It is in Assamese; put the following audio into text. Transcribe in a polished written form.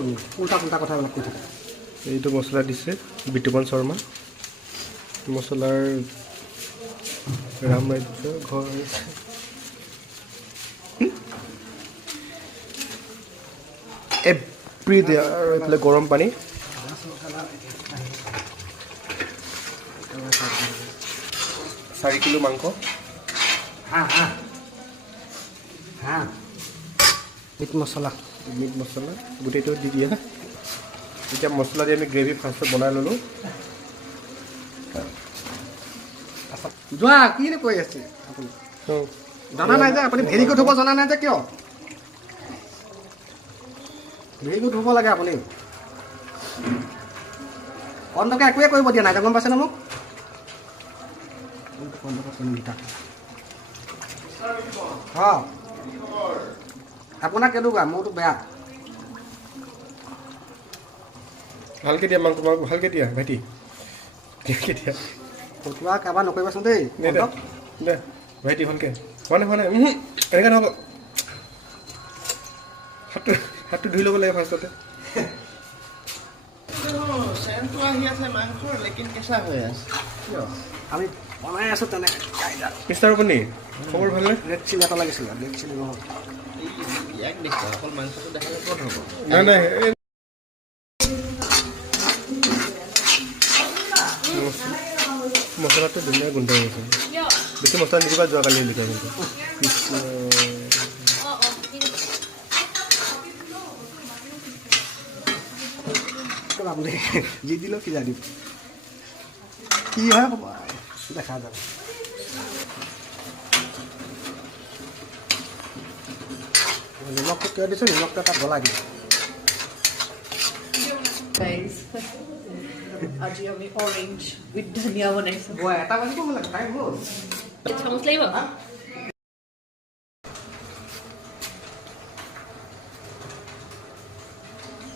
তুমি উল্টা পুল্টা কথাবিলাক কৈ থাকা এইটো মছলা দিছে বিতুপন শৰ্মা মছলাৰ ৰাম ৰাজ্য ঘৰ এভৰিডে আৰু এইফালে গৰম পানী 4 কিলো মাংস হা মিট মছলা গোটেইটো দি দিয়া এতিয়া মছলা দি আমি গ্ৰেভি ফাৰ্ষ্টত বনাই ল'লোঁ যোৱা কি কৈ আছে আপুনি জানা নাই যে আপুনি ভেৰি গুড হ'ব জনা নাই যে কিয় ভেৰি গুড হ'ব লাগে আপুনি কণ্ডকে একোৱে কৰিব দিয়া নাই গম পাইছেনে মোক আপোনাক কেনেকুৱা মোৰতো বেয়া ভালকৈ দিয়া মাংস ভালকৈ দিয়া ভাইটি ভালকৈ দিয়া ফটোৱা কাৰোবাৰ নকৰিবাচোন দেই দে ভাইটি ভালকৈ হোৱা নাই এনেকৈ নহ'ব হাতটো ধুই ল'ব লাগে ফাৰ্ষ্টতে চেণ্টটো আহি আছে মাংসৰ লেকিন কেঁচা হৈ আছে কিয় আমি বনাই আছোঁ তেনেকৈ মিষ্টাৰ আপুনি খবৰ ভালনে ৰেড চিলি এটা লাগিছিলে ৰেড চিলি নহয় ইয়াক দেখো অকল মাংসটো দেখালে ক'ত হ'ব নাই মছলাটো ধুনীয়া গোন্ধ হৈছে বেছি মছলা নিদিবা যোৱাকালি লিখা কিন্তু আপুনি যি দিলেও কি জানিব কি হয় হ'ব দেখা যাব নিমখটো কিয় দিছোঁ নিমখটো এটা গলাই দিওঁ আজি আমি অৰেঞ্জ উইথ ধনিয়া বনাইছোঁ এটা বাজিব লাগে টাইম হ'ল চামুচ লাগিব